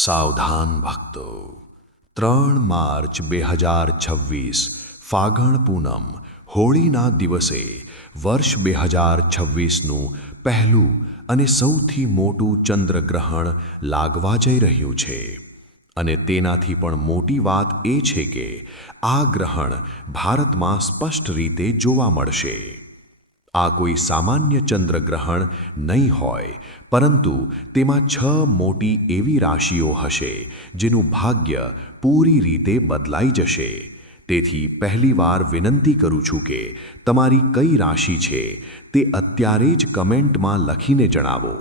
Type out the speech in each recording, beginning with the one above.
સાવધાન ભક્તો 3 માર્ચ 2026 ફાગણ પૂનમ હોળીના દિવસે વર્ષ 2026નું પહેલું અને સૌથી મોટું ચંદ્રગ્રહણ લાગવા જઈ રહ્યું છે અને તેનાથી પણ મોટી વાત એ છે કે આ ગ્રહણ ભારતમાં સ્પષ્ટ રીતે જોવા મળશે। આ કોઈ સામાન્ય ચંદ્રગ્રહણ નહીં હોય, પરંતુ તેમાં 6 મોટી એવી રાશિઓ હશે જેનું ભાગ્ય પૂરી રીતે બદલાઈ જશે। તેથી પહેલીવાર વિનંતી કરું છું કે તમારી કઈ રાશિ છે તે અત્યારે જ કમેન્ટમાં લખીને જણાવો,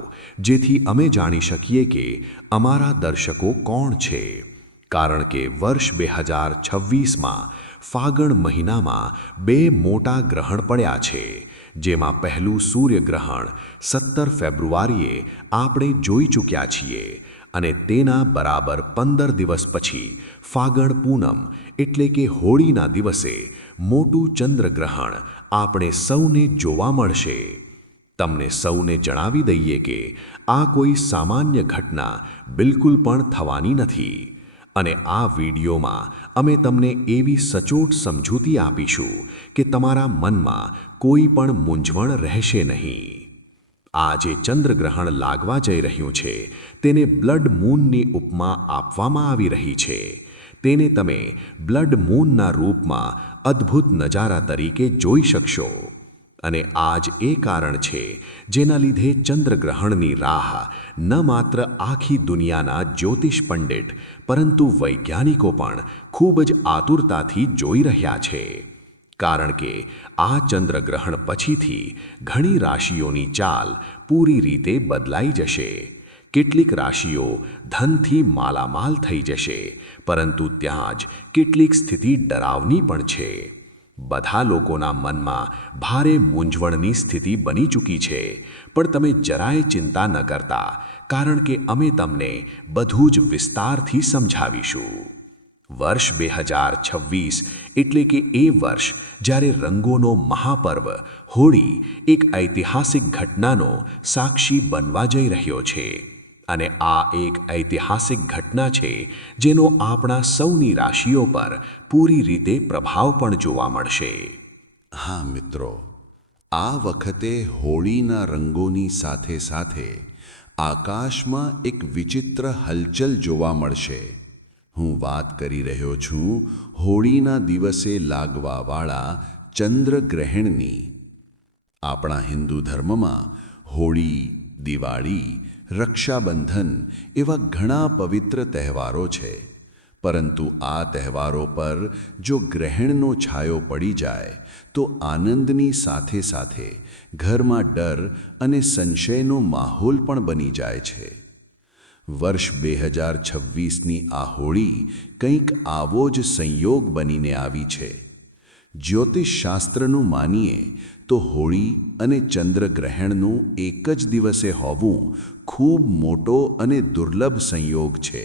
જેથી અમે જાણી શકીએ કે અમારા દર્શકો કોણ છે। કારણ કે વર્ષ 2026માં ફાગણ મહિનામાં 2 મોટા ગ્રહણ પડ્યા છે, જેમાં પહેલું સૂર્યગ્રહણ 17 ફેબ્રુઆરીએ આપણે જોઈ ચૂક્યા છીએ અને તેના બરાબર 15 દિવસ પછી ફાગણ પૂનમ એટલે કે હોળીના દિવસે મોટું ચંદ્રગ્રહણ આપણે સૌને જોવા મળશે। તમને સૌને જણાવી દઈએ કે આ કોઈ સામાન્ય ઘટના બિલકુલ પણ થવાની નથી અને આ વિડીયોમાં અમે તમને એવી સચોટ સમજૂતી આપીશું કે તમારા મનમાં કોઈ પણ મૂંઝવણ રહેશે નહીં। આ જે ચંદ્રગ્રહણ લાગવા જઈ રહ્યું છે તેને બ્લડ મૂનની ઉપમા આપવામાં આવી રહી છે। તેને તમે બ્લડ મૂનના રૂપમાં અદ્ભુત નજારા તરીકે જોઈ શકશો અને આ જ એ કારણ છે જેના લીધે ચંદ્રગ્રહણની રાહ ન માત્ર આખી દુનિયાના જ્યોતિષ પંડિત પરંતુ વૈજ્ઞાનિકો પણ ખૂબ જ આતુરતાથી જોઈ રહ્યા છે। કારણ કે આ ચંદ્રગ્રહણ પછીથી ઘણી રાશિઓની ચાલ પૂરી રીતે બદલાઈ જશે। કેટલીક રાશિઓ ધનથી માલામાલ થઈ જશે, પરંતુ ત્યાં જ કેટલીક સ્થિતિ ડરાવની પણ છે। બધા લોકોના મનમાં ભારે મૂંઝવણની સ્થિતિ બની ચૂકી છે, પણ તમે જરાય ચિંતા ન કરતા, કારણ કે અમે તમને બધું જ વિસ્તારથી સમજાવીશું। વર્ષ 2026 એટલે કે એ વર્ષ જ્યારે રંગોનો મહાપર્વ હોળી એક ઐતિહાસિક ઘટનાનો સાક્ષી બનવા જઈ રહ્યો છે અને આ એક ઐતિહાસિક ઘટના છે જેનો આપણા સૌની રાશિઓ પર પૂરી રીતે પ્રભાવ પણ જોવા મળશે। હા મિત્રો, આ વખતે હોળીના રંગોની સાથે સાથે આકાશમાં એક વિચિત્ર હલચલ જોવા મળશે। હું વાત કરી રહ્યો છું હોળીના દિવસે લાગવાવાળા ચંદ્રગ્રહણની। આપણા હિન્દુ ધર્મમાં હોળી, દિવાળી, રક્ષાબંધન એવા ઘણા પવિત્ર તહેવારો છે, પરંતુ આ તહેવારો પર જો ગ્રહણનો છાયો પડી જાય તો આનંદની સાથે સાથે ઘરમાં ડર અને સંશયનો માહોલ પણ બની જાય છે। વર્ષ 2026ની આ હોળી કંઈક આવો જ સંયોગ બનીને આવી છે। જ્યોતિષશાસ્ત્રનું માનીએ તો હોળી અને ચંદ્રગ્રહણનું એક જ દિવસે હોવું ખૂબ મોટો અને દુર્લભ સંયોગ છે।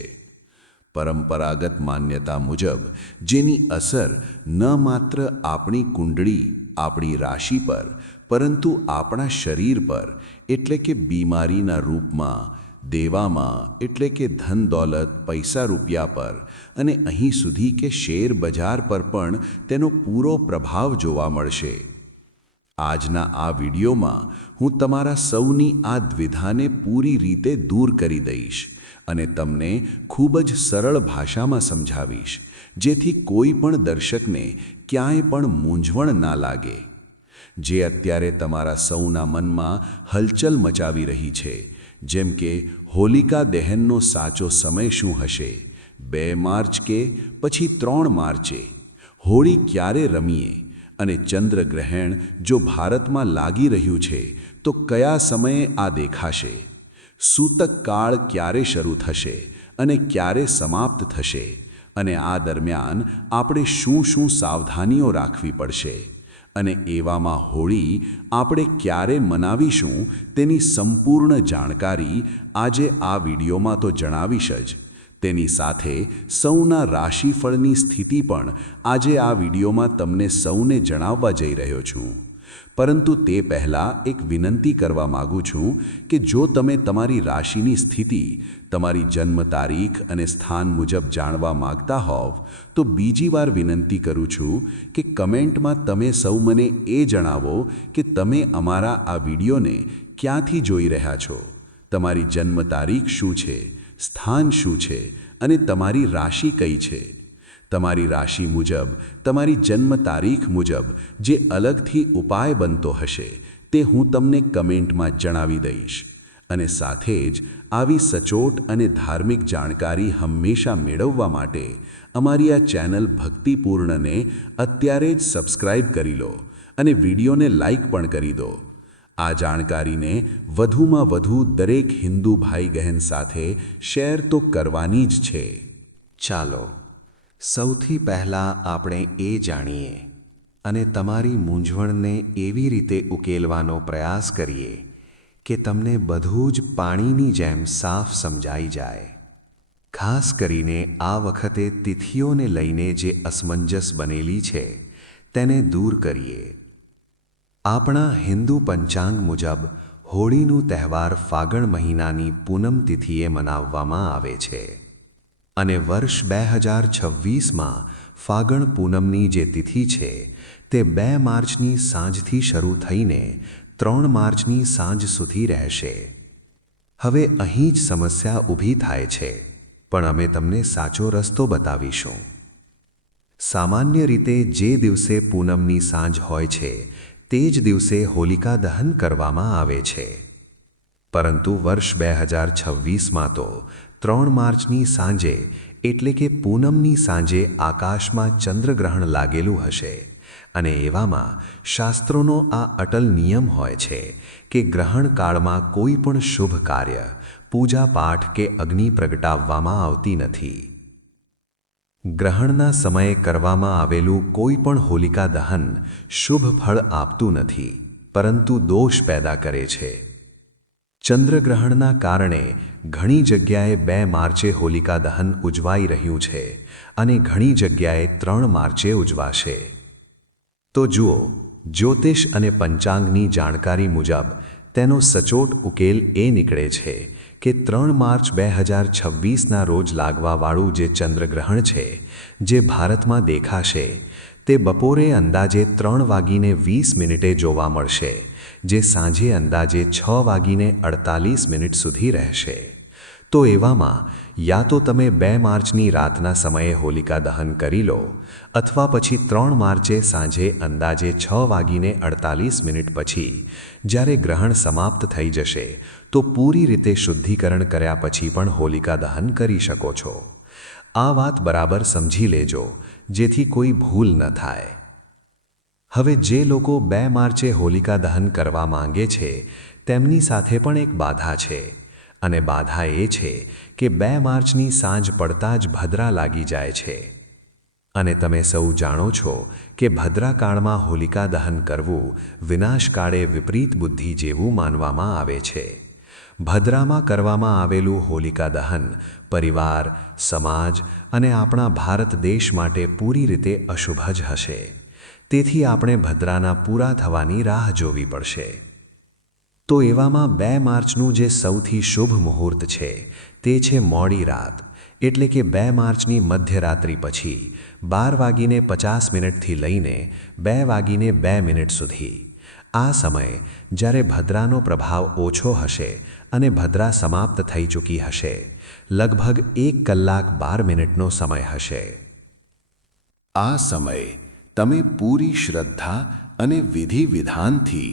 પરંપરાગત માન્યતા મુજબ જેની અસર ન માત્ર આપણી કુંડળી, આપણી રાશિ પર, પરંતુ આપણા શરીર પર એટલે કે બીમારીના રૂપમાં, દેવામાં એટલે કે ધન દોલત, પૈસા રૂપિયા પર અને અહીં સુધી કે શેર બજાર પર પણ તેનો પૂરો પ્રભાવ જોવા મળશે। આજના આ વિડીયોમાં હું તમારા સૌની આ દ્વિધાને પૂરી રીતે દૂર કરી દઈશ અને તમને ખૂબ જ સરળ ભાષામાં સમજાવીશ, જેથી કોઈ પણ દર્શકને ક્યાંય પણ મૂંઝવણ ના લાગે। જે અત્યારે તમારા સૌના મનમાં હલચલ મચાવી રહી છે, જેમ કે હોલિકા દહનનો સાચો સમય શું હશે, 2 માર્ચ કે પછી 3 માર્ચે, હોળી ક્યારે રમીએ અને ચંદ્રગ્રહણ જો ભારતમાં લાગી રહ્યું છે તો કયા સમયે આ દેખાશે, સૂતક કાળ ક્યારે શરૂ થશે અને ક્યારે સમાપ્ત થશે અને આ દરમિયાન આપણે શું શું સાવધાનીઓ રાખવી પડશે અને એવામાં હોળી આપણે ક્યારે મનાવીશું તેની સંપૂર્ણ જાણકારી આજે આ વિડીયોમાં તો જણાવીશ જ, તેની સાથે સૌના રાશિફળની સ્થિતિ પણ આજે આ વિડીયોમાં તમને સૌને જણાવવા જઈ રહ્યો છું। પરંતુ તે પહેલાં એક વિનંતી કરવા માગું છું કે જો તમે તમારી રાશિની સ્થિતિ, તમારી જન્મ તારીખ અને સ્થાન મુજબ જાણવા માગતા હોવ તો બીજી વાર વિનંતી કરું છું કે કમેન્ટમાં તમે સૌ મને એ જણાવો કે તમે અમારા આ વિડીયોને ક્યાંથી જોઈ રહ્યા છો, તમારી જન્મ તારીખ શું છે, સ્થાન શું છે અને તમારી રાશિ કઈ છે. તમારી રાશિ મુજબ, તમારી જન્મ તારીખ મુજબ જે અલગથી ઉપાય બનતો હશે તે હું તમને કમેન્ટમાં જણાવી દઈશ. અને સાથે જ આવી સચોટ અને ધાર્મિક જાણકારી હંમેશા મેળવવા માટે અમારી આ ચેનલ ભક્તિપૂર્ણને અત્યારે જ સબસ્ક્રાઇબ કરી લો અને વિડીયોને લાઇક પણ કરી દો. આ જાણકારીને વધુમાં વધુ દરેક હિન્દુ ભાઈ બહેન સાથે શેર તો કરવાની જ છે. ચાલો સૌથી પહેલાં આપણે એ જાણીએ અને તમારી મૂંઝવણને એવી રીતે ઉકેલવાનો પ્રયાસ કરીએ કે તમને બધું જ પાણીની જેમ સાફ સમજાઈ જાય. ખાસ કરીને આ વખતે તિથિઓને લઈને જે અસમંજસ બનેલી છે તેને દૂર કરીએ. આપણા હિન્દુ પંચાંગ મુજબ હોળીનું તહેવાર ફાગણ મહિનાની પૂનમ તિથિએ મનાવવામાં આવે છે અને વર્ષ 2026માં ફાગણ પૂનમની જે તિથિ છે તે 2 માર્ચની સાંજથી શરૂ થઈને 3 માર્ચની સાંજ સુધી રહેશે. હવે અહીં જ સમસ્યા ઊભી થાય છે, પણ અમે તમને સાચો રસ્તો બતાવીશું. સામાન્ય રીતે જે દિવસે પૂનમની સાંજ હોય છે તે જ દિવસે હોલિકા દહન કરવામાં આવે છે, પરંતુ વર્ષ 2026માં તો 3 માર્ચની સાંજે એટલે કે પૂનમની સાંજે આકાશમાં ચંદ્રગ્રહણ લાગેલું હશે અને એવામાં શાસ્ત્રોનો આ અટલ નિયમ હોય છે કે ગ્રહણ કાળમાં કોઈ પણ શુભ કાર્ય, પૂજાપાઠ કે અગ્નિ પ્રગટાવવામાં આવતી નથી. ગ્રહણના સમયે કરવામાં આવેલું કોઈ પણ હોલિકા દહન શુભ ફળ આપતું નથી, પરંતુ દોષ પેદા કરે છે. ચંદ્રગ્રહણના કારણે ઘણી જગ્યાએ 2 માર્ચે હોલિકા દહન ઉજવાઈ રહ્યું છે અને ઘણી જગ્યાએ 3 માર્ચે ઉજવાશે. તો જુઓ, જ્યોતિષ અને પંચાંગની જાણકારી મુજબ તેનો સચોટ ઉકેલ એ નીકળે છે કે 3 માર્ચ 2026ના રોજ લાગવાવાળું જે ચંદ્રગ્રહણ છે જે ભારતમાં દેખાશે તે બપોરે અંદાજે 3:20 જોવા મળશે, જે સાંજે અંદાજે 6:48 સુધી રહેશે. તો એવામાં યા તો તમે 2 માર્ચની રાતના સમયે હોલિકા દહન કરી લો અથવા પછી 3 માર્ચે સાંજે અંદાજે 6:48 પછી જ્યારે ગ્રહણ સમાપ્ત થઈ જશે તો પૂરી રીતે શુદ્ધિકરણ કર્યા પછી પણ હોલિકા દહન કરી શકો છો. આ વાત બરાબર સમજી લેજો જેથી કોઈ ભૂલ ન થાય. હવે જે લોકો 2 માર્ચે હોલિકા દહન કરવા માંગે છે તેમની સાથે પણ એક બાધા છે અને બાધા એ છે કે 2 માર્ચની સાંજ પડતા જ ભદ્રા લાગી જાય છે અને તમે સૌ જાણો છો કે ભદ્રાકાળમાં હોલિકા દહન કરવું વિનાશકાળે વિપરીત બુદ્ધિ જેવું માનવામાં આવે છે. ભદ્રામાં કરવામાં આવેલું હોલિકા દહન પરિવાર, સમાજ અને આપણા ભારત દેશ માટે પૂરી રીતે અશુભ જ હશે. તેથી આપણે ભદ્રાના પૂરા થવાની રાહ જોવી પડશે. તો એવામાં 2 માર્ચનું જે સૌથી શુભ મુહૂર્ત છે તે છે મોડી રાત, એટલે કે 2 માર્ચની મધ્યરાત્રિ પછી 12:50 લઈને 2:02 સુધી. આ સમય જ્યારે ભદ્રાનો પ્રભાવ ઓછો હશે અને ભદ્રા સમાપ્ત થઈ ચૂકી હશે, લગભગ 1 કલાક 12 મિનિટનો સમય હશે. આ સમય તમે પૂરી શ્રદ્ધા અને વિધિ વિધાનથી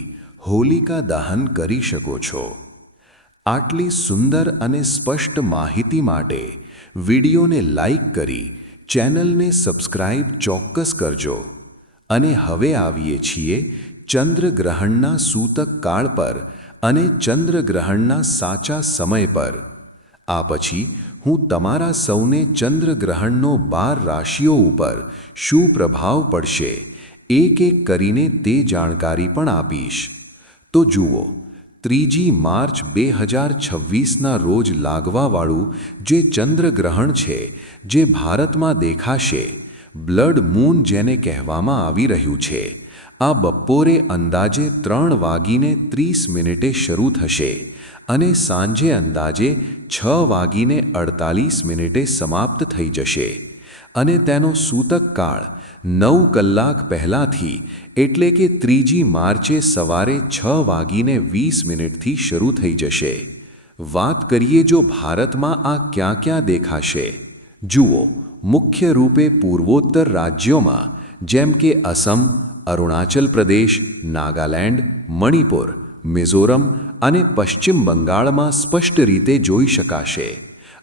હોલિકા દહન કરી શકો છો. આટલી સુંદર અને સ્પષ્ટ માહિતી માટે વિડીયોને લાઈક કરી ચેનલને સબસ્ક્રાઇબ ચોક્કસ કરજો. અને હવે આવીએ છીએ ચંદ્રગ્રહણના સૂતક કાળ પર અને ચંદ્રગ્રહણના સાચા સમય પર. આ પછી હું તમારા સૌને ચંદ્રગ્રહણનો 12 રાશિઓ ઉપર શું પ્રભાવ પડશે એક એક કરીને તે જાણકારી પણ આપીશ. તો જુઓ, 3 માર્ચ 2026ના રોજ લાગવાવાળું જે ચંદ્રગ્રહણ છે જે ભારતમાં દેખાશે, બ્લડ મૂન જેને કહેવામાં આવી રહ્યું છે, આ બપોરે અંદાજે 3:30 શરૂ થશે અને સાંજે અંદાજે 6:48 સમાપ્ત થઈ જશે અને તેનો સૂતક કાળ 9 કલાક પહેલાંથી એટલે કે 3 માર્ચે સવારે 6:20 શરૂ થઈ જશે. વાત કરીએ જો ભારતમાં આ ક્યાં ક્યાં દેખાશે. જુઓ, મુખ્ય રૂપે પૂર્વોત્તર રાજ્યોમાં જેમ કે અસમ, અરુણાચલ પ્રદેશ, નાગાલેન્ડ, મણિપુર, મિઝોરમ અને પશ્ચિમ બંગાળમાં સ્પષ્ટ રીતે જોઈ શકાશે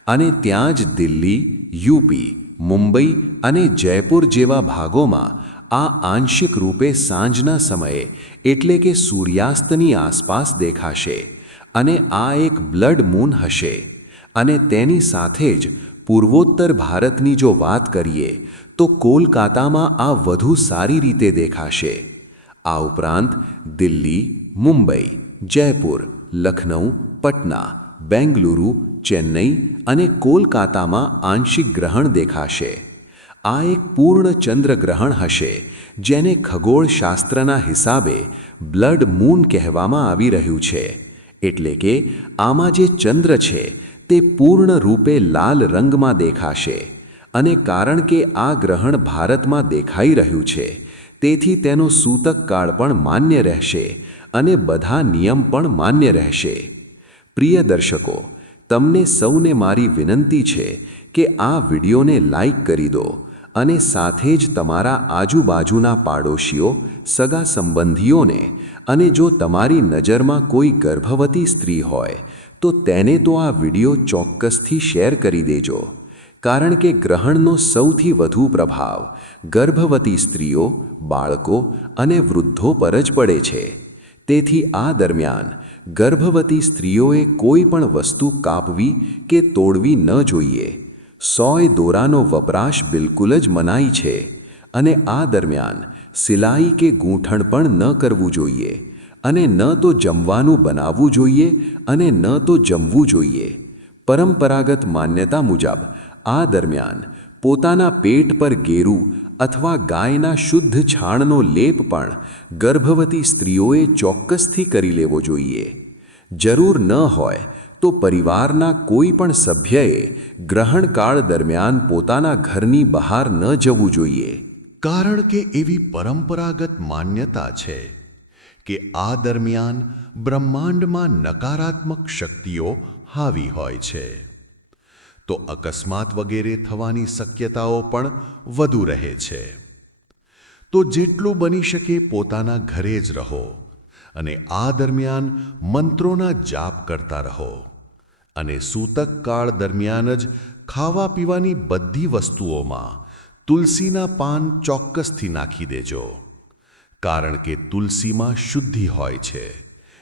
અને ત્યાં જ દિલ્હી, યુપી, મુંબઈ અને જયપુર જેવા ભાગોમાં આ આંશિક રૂપે સાંજના સમયે એટલે કે સૂર્યાસ્તની આસપાસ દેખાશે અને આ એક બ્લડ મૂન હશે. અને તેની સાથે જ પૂર્વોત્તર ભારતની જો વાત કરીએ તો કોલકાતામાં આ વધુ સારી રીતે દેખાશે. આ ઉપરાંત દિલ્હી, મુંબઈ, જયપુર, લખનઉ, પટના, બેંગલુરુ, ચેન્નઈ અને કોલકાતામાં આંશિક ગ્રહણ દેખાશે. આ એક પૂર્ણ ચંદ્રગ્રહણ હશે જેને ખગોળશાસ્ત્રના હિસાબે બ્લડ મૂન કહેવામાં આવી રહ્યું છે. એટલે કે આમાં જે ચંદ્ર છે તે પૂર્ણ રૂપે લાલ રંગમાં દેખાશે અને કારણ કે આ ગ્રહણ ભારતમાં દેખાઈ રહ્યું છે તેથી તેનો સૂતક કાળ પણ માન્ય રહેશે અને બધા નિયમ પણ માન્ય રહેશે. પ્રિય દર્શકો, તમને સૌને મારી વિનંતી છે કે આ વિડીયોને લાઈક કરી દો અને સાથે જ તમારા આજુબાજુના પાડોશીઓ, સગા સંબંધીઓને અને જો તમારી નજરમાં કોઈ ગર્ભવતી સ્ત્રી હોય તો તેને તો આ વિડીયો ચોક્કસથી શેર કરી દેજો. કારણ કે ગ્રહણનો સૌથી વધુ પ્રભાવ ગર્ભવતી સ્ત્રીઓ, બાળકો અને વૃદ્ધો પર જ પડે છે. તેથી આ દરમિયાન ગર્ભવતી સ્ત્રીઓએ કોઈ પણ વસ્તુ કાપવી કે તોડવી ન જોઈએ. સોય દોરાનો વપરાશ બિલકુલ જ મનાઈ છે અને આ દરમિયાન સિલાઈ કે ગૂંથણ પણ ન કરવું જોઈએ અને ન તો જમવાનું બનાવવું જોઈએ અને ન તો જમવું જોઈએ. પરંપરાગત માન્યતા મુજબ આ દરમિયાન પોતાના પેટ પર ગેરું અથવા ગાયના શુદ્ધ છાણનો લેપ પણ ગર્ભવતી સ્ત્રીઓએ ચોક્કસથી કરી લેવો જોઈએ. જરૂર ન હોય તો પરિવારના કોઈ પણ સભ્યએ ગ્રહણકાળ દરમિયાન પોતાના ઘરની બહાર ન જવું જોઈએ. કારણ કે એવી પરંપરાગત માન્યતા છે કે આ દરમિયાન બ્રહ્માંડમાં નકારાત્મક શક્તિઓ હાવી હોય છે, તો અકસ્માત વગેરે થવાની શક્યતાઓ પણ વધુ રહે છે. તો જેટલું બની શકે પોતાના ઘરે જ રહો અને આ દરમિયાન મંત્રોના જાપ કરતા રહો અને સૂતક કાળ દરમિયાન જ ખાવા પીવાની બધી વસ્તુઓમાં તુલસીના પાન ચોક્કસથી નાખી દેજો. કારણ કે તુલસીમાં શુદ્ધિ હોય છે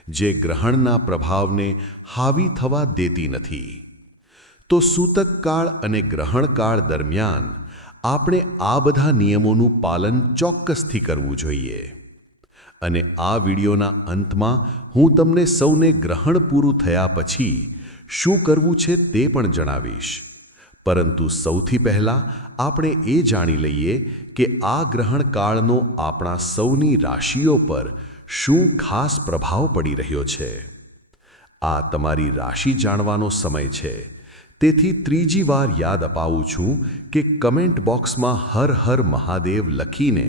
જે ગ્રહણના પ્રભાવને હાવી થવા દેતી નથી. તો સૂતક કાળ અને ગ્રહણકાળ દરમિયાન આપણે આ બધા નિયમોનું પાલન ચોક્કસથી કરવું જોઈએ. અને આ વિડીયોના અંતમાં હું તમને સૌને ગ્રહણ પૂરું થયા પછી શું કરવું છે તે પણ જણાવીશ. પરંતુ સૌથી પહેલાં આપણે એ જાણી લઈએ કે આ ગ્રહણકાળનો આપણા સૌની રાશિઓ પર શું ખાસ પ્રભાવ પડી રહ્યો છે. આ તમારી રાશિ જાણવાનો સમય છે. તેથી ત્રીજી વાર યાદ અપાવું છું કે કમેન્ટ બોક્સમાં હર હર મહાદેવ લખીને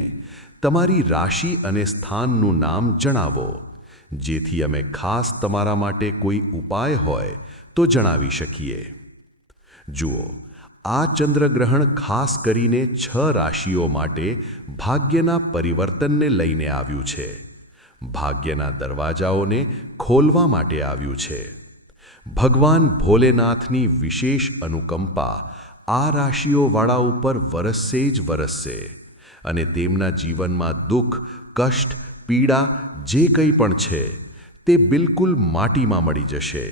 તમારી રાશિ અને સ્થાનનું નામ જણાવો, જેથી અમે ખાસ તમારા માટે કોઈ ઉપાય હોય તો જણાવી શકીએ. જુઓ, આ ચંદ્રગ્રહણ ખાસ કરીને 6 રાશિઓ માટે ભાગ્યના પરિવર્તનને લઈને આવ્યું છે. ભાગ્યના દરવાજાઓને ખોલવા માટે આવ્યું છે. ભગવાન ભોલેનાથની વિશેષ અનુકંપા આ રાશિઓવાળા ઉપર વરસશે જ વરસશે અને તેમના જીવનમાં દુઃખ, કષ્ટ, પીડા જે કંઈ પણ છે તે બિલકુલ માટીમાં મળી જશે.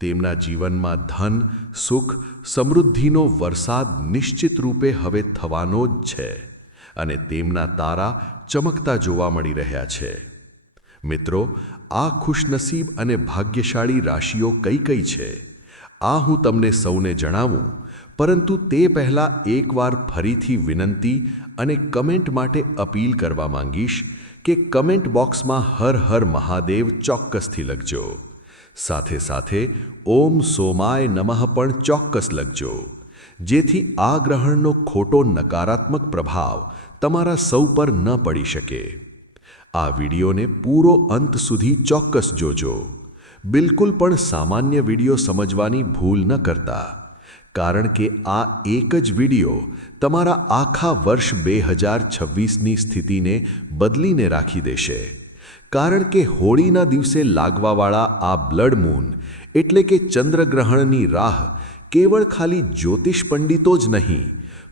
તેમના જીવનમાં ધન, સુખ, સમૃદ્ધિનો વરસાદ નિશ્ચિત રૂપે હવે થવાનો જ છે અને તેમના તારા ચમકતા જોવા મળી રહ્યા છે. મિત્રો, આ ખુશનસીબ અને ભાગ્યશાળી રાશિઓ કઈ કઈ છે આ હું તમને સૌને જણાવું, પરંતુ તે પહેલાં એકવાર ફરીથી વિનંતી અને કમેન્ટ માટે અપીલ કરવા માંગીશ કે કમેન્ટ બોક્સમાં હર હર મહાદેવ ચોક્કસથી લખજો. સાથે સાથે ઓમ સોમાય નમઃ પણ ચોક્કસ લખજો, જેથી આ ગ્રહણનો ખોટો નકારાત્મક પ્રભાવ તમારા સૌ પર ન પડી શકે. આ વિડીયોને પૂરો અંત સુધી ચોક્કસ જોજો. બિલકુલ પણ સામાન્ય વિડીયો સમજવાની ભૂલ ન કરતા, કારણ કે આ એક જ વિડીયો તમારા આખા વર્ષ 2026ની સ્થિતિને બદલીને રાખી દેશે. કારણ કે હોળીના દિવસે લાગવાવાળા આ બ્લડ મૂન એટલે કે ચંદ્રગ્રહણની રાહ કેવળ ખાલી જ્યોતિષ પંડિતો જ નહીં,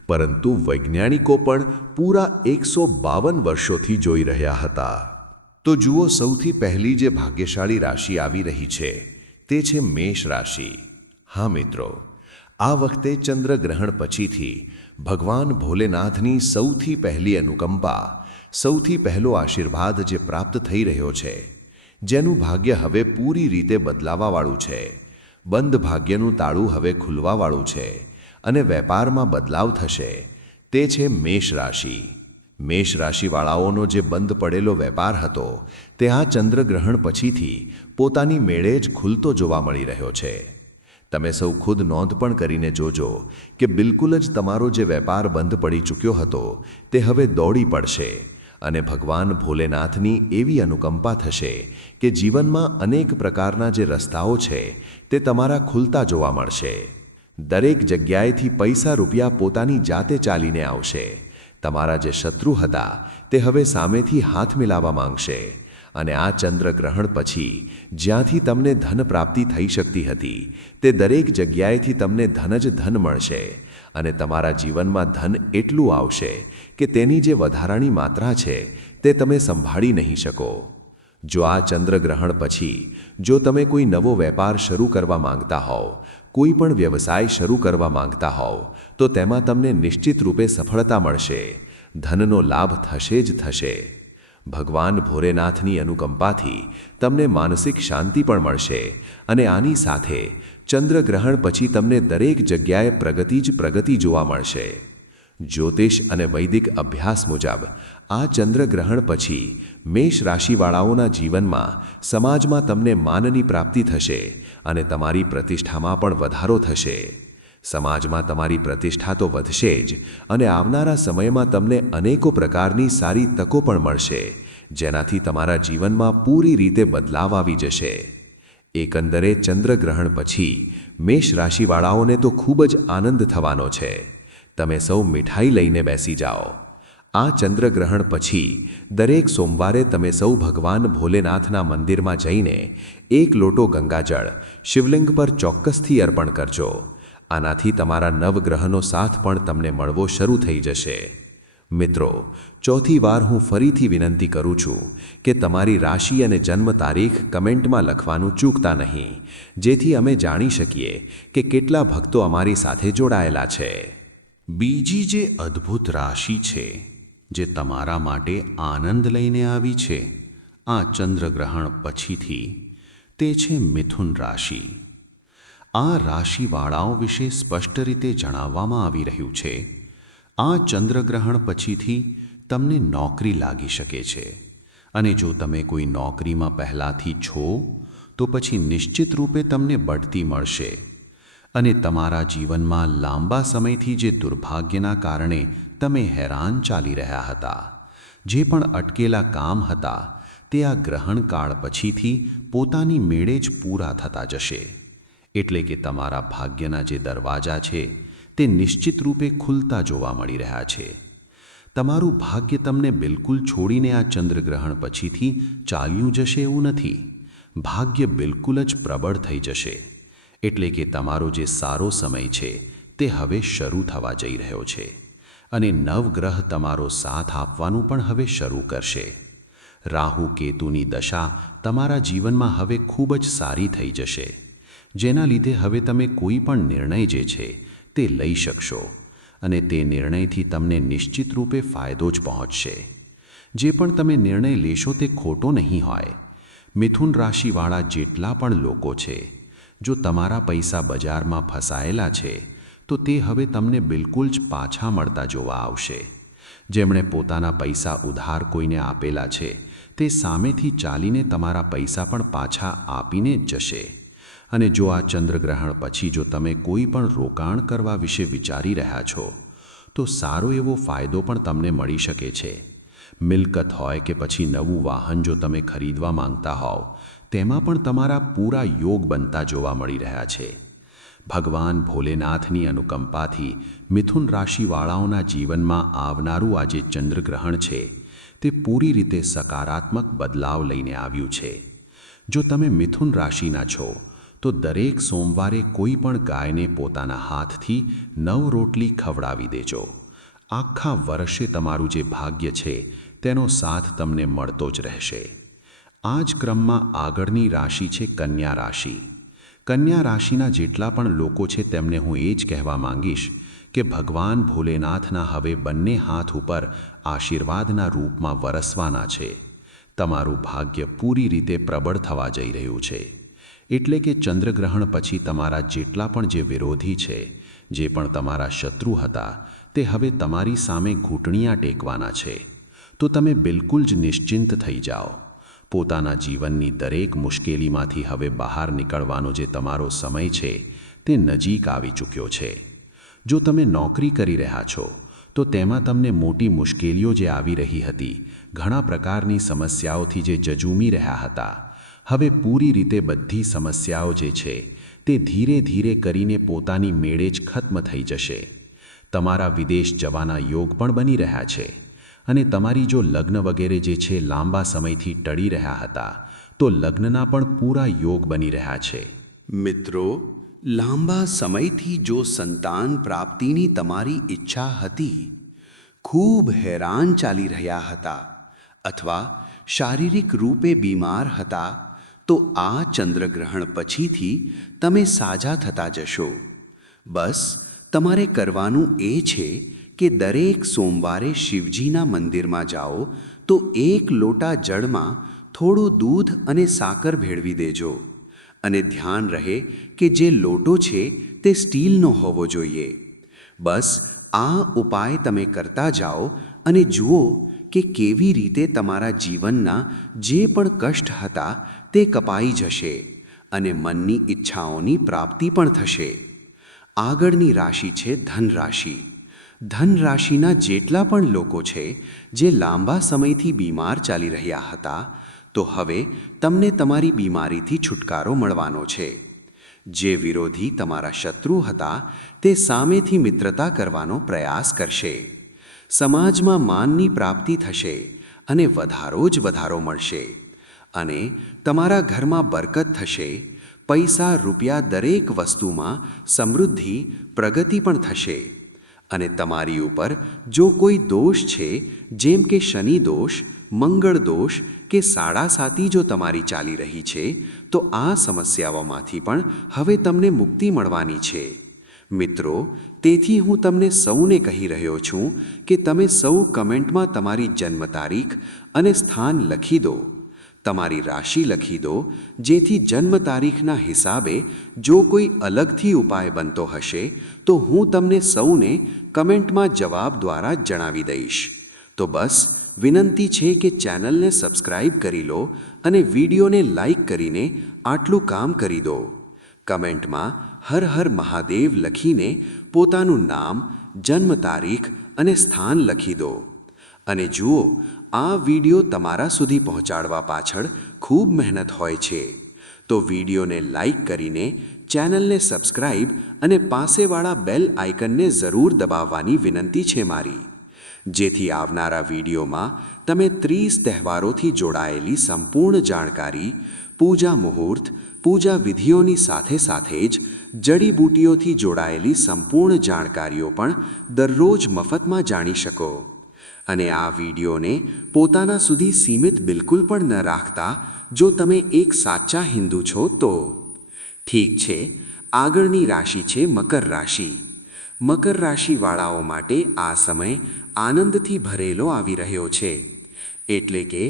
પરંતુ વૈજ્ઞાનિકો પણ પૂરા 152 વર્ષોથી જોઈ રહ્યા હતા. તો જુઓ, સૌથી પહેલી જે ભાગ્યશાળી રાશિ આવી રહી છે તે છે મેષ રાશિ. હા મિત્રો, આ વખતે ચંદ્રગ્રહણ પછીથી ભગવાન ભોલેનાથની સૌથી પહેલી અનુકંપા, સૌથી પહેલો આશીર્વાદ જે પ્રાપ્ત થઈ રહ્યો છે, જેનું ભાગ્ય હવે પૂરી રીતે બદલાવાવાળું છે. બંધ ભાગ્યનું તાળું હવે ખુલવાવાળું છે અને વેપારમાં બદલાવ થશે. તે છે મેષ રાશિ. મેષ રાશિવાળાઓનો જે બંધ પડેલો વેપાર હતો તે આ ચંદ્રગ્રહણ પછીથી પોતાની મેળે જ ખુલતો જોવા મળી રહ્યો છે. તમે સૌ ખુદ નોંધ પણ કરીને જોજો કે બિલકુલ જ તમારો જે વેપાર બંધ પડી ચૂક્યો હતો તે હવે દોડી પડશે અને ભગવાન ભોલેનાથની એવી અનુકંપા થશે કે જીવનમાં અનેક પ્રકારના જે રસ્તાઓ છે તે તમારા ખુલતા જોવા મળશે. દરેક જગ્યાએથી પૈસા રૂપિયા પોતાની જાતે ચાલીને આવશે. તમારા જે શત્રુ હતા તે હવે સામેથી હાથ મિલાવવા માંગશે અને આ ચંદ્રગ્રહણ પછી જ્યાંથી તમને ધન પ્રાપ્તિ થઈ શકતી હતી તે દરેક જગ્યાએથી તમને ધન જ ધન મળશે અને તમારા જીવનમાં ધન એટલું આવશે કે તેની જે વધારાની માત્રા છે તે તમે સંભાળી નહીં શકો. જો આ ચંદ્રગ્રહણ પછી જો તમે કોઈ નવો વેપાર શરૂ કરવા માંગતા હોવ, કોઈ પણ વ્યવસાય શરૂ કરવા માંગતા હોવ, તો તેમાં તમને નિશ્ચિત રૂપે સફળતા મળશે. ધનનો લાભ થશે જ થશે. ભગવાન ભોલેનાથની અનુકંપાથી તમને માનસિક શાંતિ પણ મળશે અને આની સાથે ચંદ્રગ્રહણ પછી તમને દરેક જગ્યાએ પ્રગતિ જ પ્રગતિ જોવા મળશે. જ્યોતિષ અને વૈદિક અભ્યાસ મુજબ આ ચંદ્રગ્રહણ પછી મેષ રાશિવાળાઓના જીવનમાં સમાજમાં તમને માનની પ્રાપ્તિ થશે અને તમારી પ્રતિષ્ઠામાં પણ વધારો થશે. સમાજમાં તમારી પ્રતિષ્ઠા તો વધશે જ અને આવનારા સમયમાં તમને અનેકો પ્રકારની સારી તકો પણ મળશે, જેનાથી તમારા જીવનમાં પૂરી રીતે બદલાવ આવી જશે. એકંદરે ચંદ્રગ્રહણ પછી મેષ રાશિવાળાઓને તો ખૂબ જ આનંદ થવાનો છે. તમે સૌ મીઠાઈ લઈને બેસી જાઓ. આ ચંદ્રગ્રહણ પછી દરેક સોમવારે તમે સૌ ભગવાન ભોલેનાથના મંદિરમાં જઈને એક લોટો ગંગાજળ શિવલિંગ પર ચોક્કસથી અર્પણ કરજો. આનાથી તમારા નવગ્રહનો સાથ પણ તમને મળવો શરૂ થઈ જશે. મિત્રો, ચોથી વાર હું ફરીથી વિનંતી કરું છું કે તમારી રાશિ અને જન્મ તારીખ કમેન્ટમાં લખવાનું ચૂકતા નહીં, જેથી અમે જાણી શકીએ કે કેટલા ભક્તો અમારી સાથે જોડાયેલા છે. બીજી જે અદ્ભુત રાશિ છે જે તમારા માટે આનંદ લઈને આવી છે આ ચંદ્રગ્રહણ પછીથી, તે છે મિથુન રાશિ. આ રાશિવાળાઓ વિશે સ્પષ્ટ રીતે જણાવવામાં આવી રહ્યું છે આ ચંદ્રગ્રહણ પછીથી તમને નોકરી લાગી શકે છે અને જો તમે કોઈ નોકરીમાં પહેલાંથી છો તો પછી નિશ્ચિત રૂપે તમને બઢતી મળશે અને તમારા જીવનમાં લાંબા સમયથી જે દુર્ભાગ્યના કારણે તમે હેરાન ચાલી રહ્યા હતા, જે પણ અટકેલા કામ હતા, તે આ ગ્રહણકાળ પછીથી પોતાની મેળે જ પૂરા થતા જશે. એટલે કે તમારા ભાગ્યના જે દરવાજા છે તે નિશ્ચિત રૂપે ખુલતા જોવા મળી રહ્યા છે. તમારું ભાગ્ય તમને બિલકુલ છોડીને આ ચંદ્રગ્રહણ પછીથી ચાલ્યું જશે એવું નથી. ભાગ્ય બિલકુલ જ પ્રબળ થઈ જશે. એટલે કે તમારો જે સારો સમય છે તે હવે શરૂ થવા જઈ રહ્યો છે અને નવગ્રહ તમારો સાથ આપવાનું પણ હવે શરૂ કરશે. રાહુ કેતુની દશા તમારા જીવનમાં હવે ખૂબ જ સારી થઈ જશે, જેના લીધે હવે તમે કોઈ પણ નિર્ણય જે છે તે લઈ શકશો અને તે નિર્ણયથી તમને નિશ્ચિત રૂપે ફાયદો જ પહોંચશે. જે પણ તમે નિર્ણય લેશો તે ખોટો નહીં હોય. મિથુન રાશિવાળા જેટલા પણ લોકો છે, જો તમારા પૈસા બજારમાં ફસાયેલા છે તો તે હવે તમને બિલકુલ જ પાછા મળતા જોવા આવશે જેમણે પોતાના પૈસા ઉધાર કોઈને આપેલા છે તે સામેથી ચાલીને તમારા પૈસા પણ પાછા આપીને જ જશે. અને જો આ ચંદ્રગ્રહણ પછી જો તમે કોઈ પણ રોકાણ કરવા વિશે વિચારી રહ્યા છો તો સારો એવો ફાયદો પણ તમને મળી શકે છે. મિલકત હોય કે પછી નવું વાહન જો તમે ખરીદવા માંગતા હોવ તેમાં પણ તમારા પૂરા યોગ બનતા જોવા મળી રહ્યા છે. ભગવાન ભોલેનાથની અનુકંપાથી મિથુન રાશિવાળાઓના જીવનમાં આવનારું આ જે ચંદ્રગ્રહણ છે તે પૂરી રીતે સકારાત્મક બદલાવ લઈને આવ્યું છે. જો તમે મિથુન રાશિના છો તો દરેક સોમવારે કોઈ પણ ગાયને પોતાના હાથથી 9 રોટલી ખવડાવી દેજો. આખા વર્ષે તમારું જે ભાગ્ય છે તેનો સાથ તમને મળતો જ રહેશે. આ જ ક્રમમાં આગળની રાશિ છે કન્યા રાશિ. કન્યા રાશિના જેટલા પણ લોકો છે તેમને હું એ જ કહેવા માંગીશ કે ભગવાન ભોલેનાથના હવે બંને હાથ ઉપર આશીર્વાદના રૂપમાં વરસવાના છે. તમારું ભાગ્ય પૂરી રીતે પ્રબળ થવા જઈ રહ્યું છે. એટલે કે ચંદ્રગ્રહણ પછી તમારા જેટલા પણ જે વિરોધી છે, જે પણ તમારા શત્રુ હતા, તે હવે તમારી સામે ઘૂંટણિયા ટેકવાના છે. તો તમે બિલકુલ જ નિશ્ચિંત થઈ જાઓ. પોતાના જીવનની દરેક મુશ્કેલીમાંથી હવે બહાર નીકળવાનો જે તમારો સમય છે તે નજીક આવી ચૂક્યો છે. જો તમે નોકરી કરી રહ્યા છો તો તેમાં તમને મોટી મુશ્કેલીઓ જે આવી રહી હતી, ઘણા પ્રકારની સમસ્યાઓથી જે જજુમી રહ્યા હતા, હવે પૂરી રીતે બધી સમસ્યાઓ જે છે તે ધીરે ધીરે કરીને પોતાની મેળે જ ખત્મ થઈ જશે. તમારા વિદેશ જવાના યોગ પણ બની રહ્યા છે. અને તમારી જો લગ્ન વગેરે જે છે લાંબા સમયથી ટળી રહ્યા હતા તો લગ્નના પણ પૂરા યોગ બની રહ્યા છે. મિત્રો, લાંબા સમયથી જો સંતાન પ્રાપ્તિની તમારી ઈચ્છા હતી, ખૂબ હેરાન ચાલી રહ્યા હતા અથવા શારીરિક રૂપે બીમાર હતા, તો આ ચંદ્રગ્રહણ પછીથી તમે સાજા થતા જશો. બસ તમારે કરવાનું એ છે કે દરેક સોમવારે શિવજીના મંદિરમાં જાઓ તો 1 લોટા જળમાં થોડું દૂધ અને સાકર ભેળવી દેજો. અને ધ્યાન રહે કે જે લોટો છે તે સ્ટીલનો હોવો જોઈએ. બસ આ ઉપાય તમે કરતા જાઓ અને જુઓ કે કેવી રીતે તમારા જીવનના જે પણ કષ્ટ હતા તે કપાઈ જશે અને મનની ઈચ્છાઓની પ્રાપ્તિ પણ થશે. આગળની રાશિ છે ધન રાશિ. ધન રાશિના જેટલા પણ લોકો છે જે લાંબા સમયથી બીમાર ચાલી રહ્યા હતા, તો હવે તમને તમારી બીમારીથી છુટકારો મળવાનો છે. જે વિરોધી તમારા શત્રુ હતા તે સામેથી મિત્રતા કરવાનો પ્રયાસ કરશે. સમાજમાં માનની પ્રાપ્તિ થશે અને વધારો જ વધારો મળશે. અને તમારા ઘરમાં બરકત થશે. પૈસા રૂપિયા દરેક વસ્તુમાં સમૃદ્ધિ પ્રગતિ પણ થશે. અને તમારી ઉપર જો કોઈ દોષ છે, જેમ કે શનિ દોષ, મંગળ દોષ કે સાડાસાતી જો તમારી ચાલી રહી છે, તો આ સમસ્યાઓમાંથી પણ હવે તમને મુક્તિ મળવાની છે. મિત્રો, તેથી હું તમને સૌને કહી રહ્યો છું કે તમે સૌ કમેન્ટમાં તમારી જન્મ તારીખ અને સ્થાન લખી દો, તમારી રાશિ લખી દો, જેથી જન્મ તારીખના હિસાબે જો કોઈ અલગથી ઉપાય બનતો હશે તો હું તમને સૌને કમેન્ટમાં જવાબ દ્વારા જણાવી દઈશ. તો બસ વિનંતી છે કે ચેનલને સબસ્ક્રાઇબ કરી લો અને વિડીયોને લાઈક કરીને આટલું કામ કરી દો. કમેન્ટમાં હર હર મહાદેવ લખીને પોતાનું નામ, જન્મ તારીખ અને સ્થાન લખી દો. અને જુઓ, આ વિડીયો તમારા સુધી પહોંચાડવા પાછળ ખૂબ મહેનત હોય છે. તો વિડીયોને લાઈક કરીને ચેનલને સબસ્ક્રાઇબ અને પાસેવાળા બેલ આઇકનને જરૂર દબાવવાની વિનંતી છે મારી, જેથી આવનારા વિડીયોમાં તમે 30 તહેવારોથી જોડાયેલી સંપૂર્ણ જાણકારી, પૂજા મુહૂર્ત, પૂજા વિધિઓની સાથે સાથે જ જડીબૂટીઓથી જોડાયેલી સંપૂર્ણ જાણકારીઓ પણ દરરોજ મફતમાં જાણી શકો. અને આ વિડીયોને પોતાના સુધી સીમિત બિલકુલ પણ ન રાખતા જો તમે એક સાચા હિન્દુ છો તો. ઠીક છે, આગળની રાશિ છે મકર રાશિ. મકર રાશિવાળાઓ માટે આ સમય આનંદથી ભરેલો આવી રહ્યો છે. એટલે કે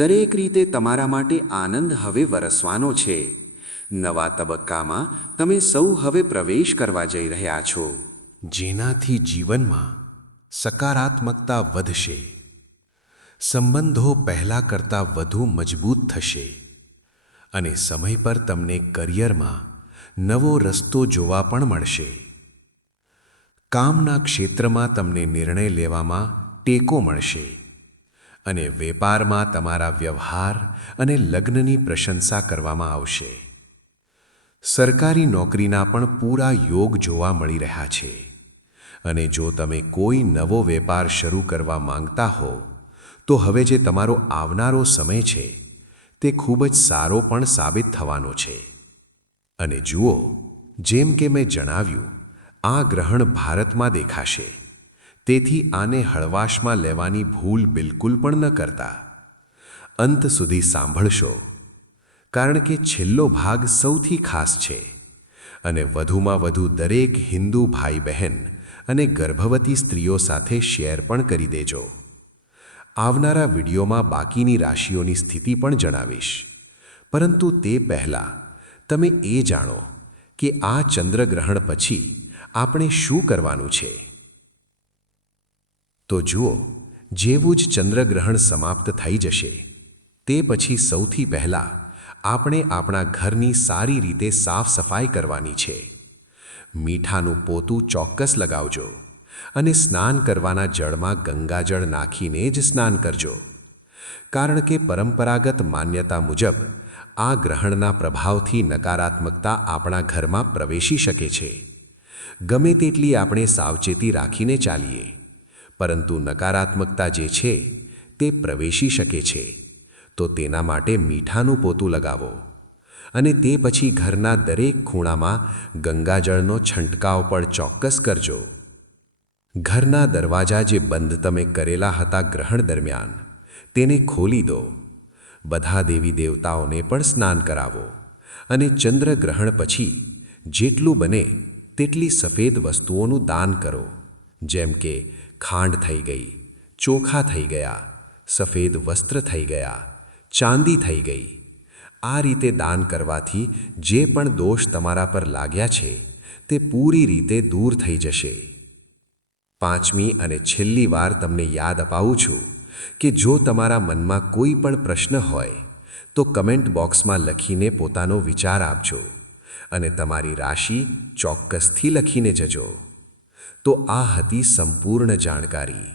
દરેક રીતે તમારા માટે આનંદ હવે વરસવાનો છે. નવા તબક્કામાં તમે સૌ હવે પ્રવેશ કરવા જઈ રહ્યા છો, જેનાથી જીવનમાં સકારાત્મકતા વધશે, સંબંધો પહેલાં કરતાં વધુ મજબૂત થશે અને સમય પર તમને કરિયરમાં નવો રસ્તો જોવા પણ મળશે. કામના ક્ષેત્રમાં તમને નિર્ણય લેવામાં ટેકો મળશે અને વેપારમાં તમારા વ્યવહાર અને લગ્નની પ્રશંસા કરવામાં આવશે. સરકારી નોકરીના પણ પૂરા યોગ જોવા મળી રહ્યા છે અને જો તમે કોઈ નવો વેપાર શરૂ કરવા માંગતા હો તો હવે જે તમારો આવનારો સમય છે તે ખૂબ જ સારો પણ સાબિત થવાનો છે. અને જુઓ, જેમ કે મેં જણાવ્યું, આ ગ્રહણ ભારતમાં દેખાશે, તેથી આને હળવાશમાં લેવાની ભૂલ બિલકુલ પણ ન કરતા. અંત સુધી સાંભળશો, કારણ કે છેલ્લો ભાગ સૌથી ખાસ છે અને વધુમાં વધુ દરેક હિન્દુ ભાઈ બહેન અને ગર્ભવતી સ્ત્રીઓ સાથે શેર પણ કરી દેજો. આવનારા વિડીયોમાં બાકીની રાશિઓની સ્થિતિ પણ જણાવીશ, પરંતુ તે પહેલાં તમે એ જાણો કે આ ચંદ્રગ્રહણ પછી આપણે શું કરવાનું છે. તો જુઓ, જેવું જ ચંદ્રગ્રહણ સમાપ્ત થઈ જશે તે પછી સૌથી પહેલાં આપણે આપણા ઘરની સારી રીતે સાફ સફાઈ કરવાની છે. મીઠાનું પોતું ચોક્કસ લગાવજો અને સ્નાન કરવાના જળમાં ગંગાજળ નાખીને જ સ્નાન કરજો, કારણ કે પરંપરાગત માન્યતા મુજબ આ ગ્રહણના પ્રભાવથી નકારાત્મકતા આપણા ઘરમાં પ્રવેશી શકે છે. ગમે તેટલી આપણે સાવચેતી રાખીને ચાલીએ, પરંતુ નકારાત્મકતા જે છે તે પ્રવેશી શકે છે. તો તેના માટે મીઠાનું પોતું લગાવો અને તે પછી ઘરના દરેક ખૂણામાં ગંગાજળનો છંટકાવ પણ ચોક્કસ કરજો. ઘરના દરવાજા જે બંધ તમે કરેલા હતા ગ્રહણ દરમિયાન, તેને ખોલી દો. બધા દેવી દેવતાઓને પણ સ્નાન કરાવો અને ચંદ્રગ્રહણ પછી જેટલું બને તેટલી સફેદ વસ્તુઓનું દાન કરો, જેમ કે ખાંડ થઈ ગઈ, ચોખા થઈ ગયા, સફેદ વસ્ત્ર થઈ ગયા, ચાંદી થઈ ગઈ. આ રીતે દાન કરવાથી જે પણ દોષ તમારા પર લાગ્યા છે તે પૂરી રીતે દૂર થઈ જશે. પાંચમી અને છેલ્લી વાર તમને યાદ અપાવું છું કે જો તમારા મનમાં કોઈ પણ પ્રશ્ન હોય તો કમેન્ટ બોક્સમાં લખીને પોતાનો વિચાર આપજો અને તમારી રાશિ ચોક્કસથી લખીને જજો. તો આ હતી સંપૂર્ણ જાણકારી,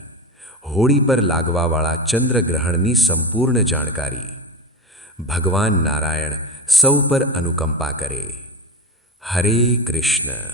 હોળી પર લાગવાવાળા ચંદ્રગ્રહણની સંપૂર્ણ જાણકારી. ભગવાન નારાયણ સૌ પર અનુકંપા કરે. હરે કૃષ્ણ.